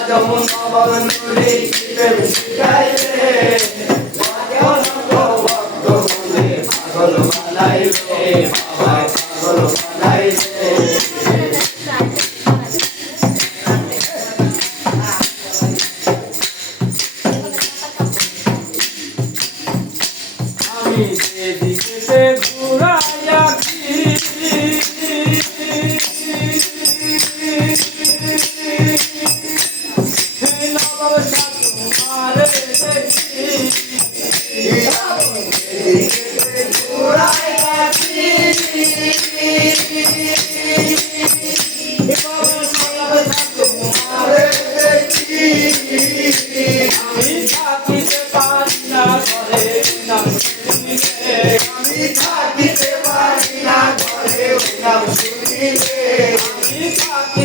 যেমন বাবার নূরে প্রেম শিখাইবে মা যেমন ভক্ত বলে পাগল মানাইবে বাবা পাগল মানাইবে আমি সেদিকে ঘুরা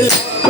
Hey, go!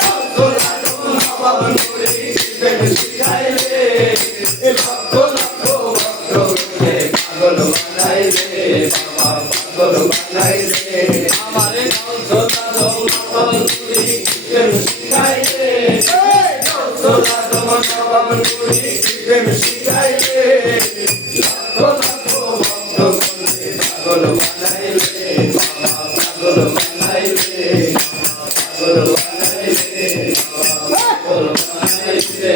পাগল বানাইছে আমার নন্দনা দৌড়াল তুই প্রেম শিখাইছে নন্দনা তোমার সবাব তুই প্রেম শিখাইছে লাখো লাখো ভক্তগণকে পাগল বানাইছে পাগল বানাইছে পাগল বানাইছে পাগল বানাইছে